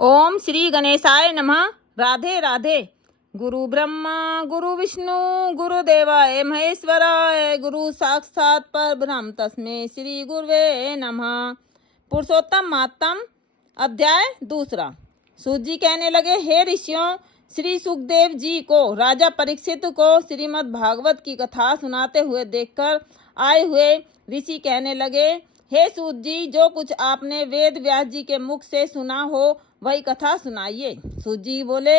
ओम श्री गणेशाय नमः। राधे राधे। गुरु ब्रह्मा गुरु विष्णु गुरुदेवाय महेश्वराय गुरु साक्षात परब्रह्म तस्मै श्री गुरुवे नमः। पुरुषोत्तम मातम अध्याय दूसरा। सूत जी कहने लगे, हे ऋषियों, श्री सुखदेव जी को राजा परीक्षित को श्रीमद् भागवत की कथा सुनाते हुए देखकर आए हुए ऋषि कहने लगे, हे सूत जी, जो कुछ आपने वेद व्यास जी के मुख से सुना हो वही कथा सुनाइए। सूत जी बोले,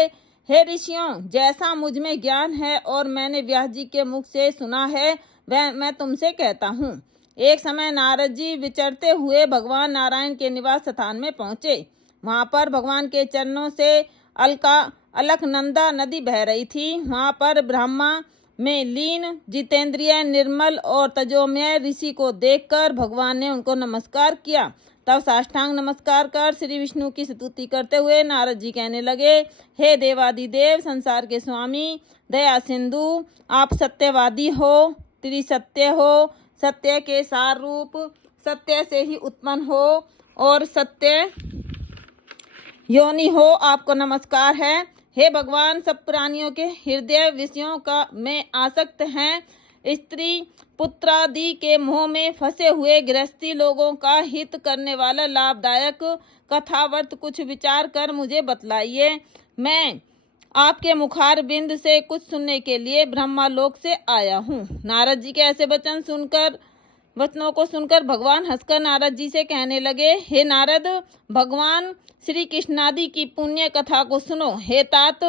हे ऋषियों, जैसा मुझ में ज्ञान है और मैंने व्यास जी के मुख से सुना है वह मैं तुमसे कहता हूँ। एक समय नारद जी विचरते हुए भगवान नारायण के निवास स्थान में पहुँचे। वहाँ पर भगवान के चरणों से अलकनंदा नदी बह रही थी। वहाँ पर ब्रह्मा में लीन जितेंद्रिय निर्मल और तजोमय ऋषि को देखकर भगवान ने उनको नमस्कार किया। तब साष्टांग नमस्कार कर श्री विष्णु की स्तुति करते हुए नारद जी कहने लगे, हे देवादिदेव, संसार के स्वामी, दया सिंधु, आप सत्यवादी हो, त्रिसत्य हो, सत्य के सार रूप, सत्य से ही उत्पन्न हो और सत्य योनि हो, आपको नमस्कार है। हे भगवान, सब प्राणियों के हृदय विषयों का में आसक्त हैं। स्त्री पुत्रादि के मोह में फंसे हुए गृहस्थी लोगों का हित करने वाला लाभदायक कथावर्त कुछ विचार कर मुझे बतलाइए। मैं आपके मुखार बिंद से कुछ सुनने के लिए ब्रह्मालोक से आया हूँ। नारद जी के ऐसे वचनों को सुनकर भगवान हंसकर नारद जी से कहने लगे, हे नारद, भगवान श्री कृष्णादि की पुण्य कथा को सुनो। हे तात,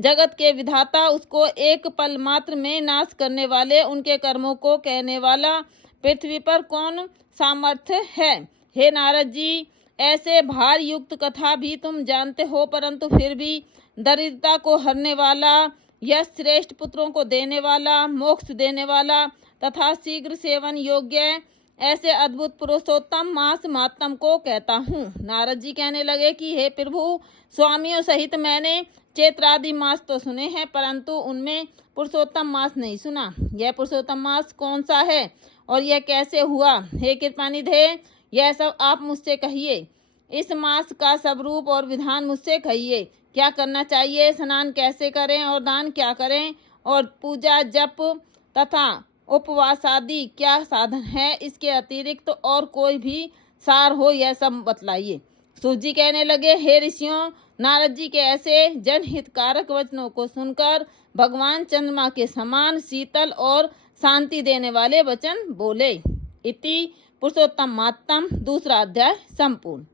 जगत के विधाता, उसको एक पल मात्र में नाश करने वाले, उनके कर्मों को कहने वाला पृथ्वी पर कौन सामर्थ्य है। हे नारद जी, ऐसे भार युक्त कथा भी तुम जानते हो, परंतु फिर भी दरिद्रता को हरने वाला, यश श्रेष्ठ पुत्रों को देने वाला, मोक्ष देने वाला तथा शीघ्र सेवन योग्य ऐसे अद्भुत पुरुषोत्तम मास महात्म को कहता हूँ। नारद जी कहने लगे कि हे प्रभु, स्वामियों सहित मैंने चैत्रादि मास तो सुने हैं, परंतु उनमें पुरुषोत्तम मास नहीं सुना। यह पुरुषोत्तम मास कौन सा है और यह कैसे हुआ? हे कृपानिधे, यह सब आप मुझसे कहिए। इस मास का स्वरूप और विधान मुझसे कहिए। क्या करना चाहिए, स्नान कैसे करें और दान क्या करें, और पूजा जप तथा उपवास आदि क्या साधन है, इसके अतिरिक्त तो और कोई भी सार हो यह सब बतलाइए। सूत जी कहने लगे, हे ऋषियों, नारद जी के ऐसे जनहितकारक वचनों को सुनकर भगवान चंद्रमा के समान शीतल और शांति देने वाले वचन बोले। इति पुरुषोत्तम मातम दूसरा अध्याय संपूर्ण।